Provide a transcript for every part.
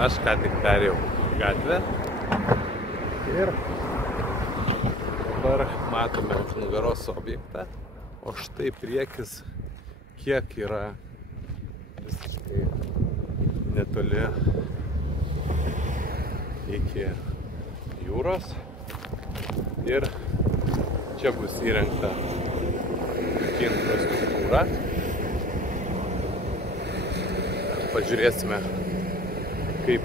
Aš ką tik perėjau gatvę ir dabar matome už nugaros objektą, o štai priekis kiek yra visiškai netoli iki jūros ir čia bus įrengta infrastruktūra. Pažiūrėsime, kaip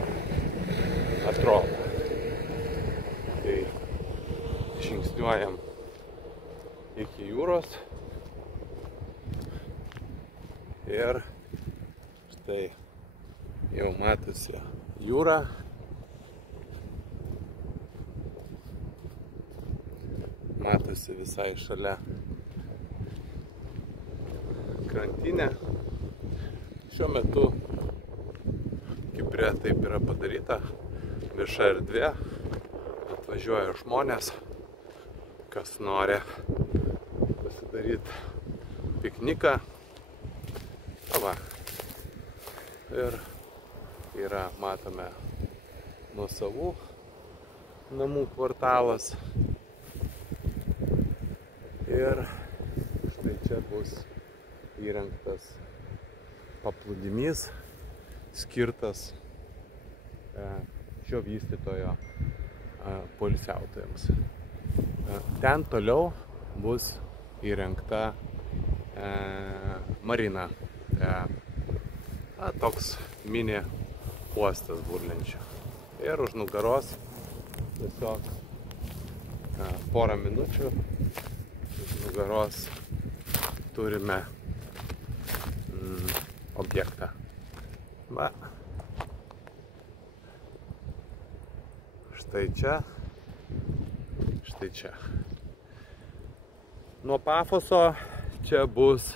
atrodo. Tai žingsniuojam iki jūros ir štai jau matosi jūra. Matosi visai šalia krantinė. Šiuo metu Kipre taip yra padaryta, vieša erdvė, atvažiuoja žmonės, kas nori pasidaryti pikniką. Va. Ir yra, matome, nuosavų namų kvartalas. Ir štai čia bus įrengtas paplūdimys, skirtas šio vystytojo poilsiautojams. Ten toliau bus įrengta marina, toks mini uostas burlenčių. Ir už nugaros tiesiog porą minučių už nugaros turime objektą. Va. Štai čia. Štai čia. Nuo Pafoso čia bus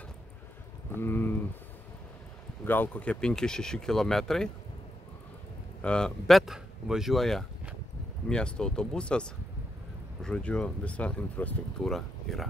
gal kokie 5-6 kilometrai, bet važiuoja miesto autobusas, žodžiu, visa infrastruktūra yra.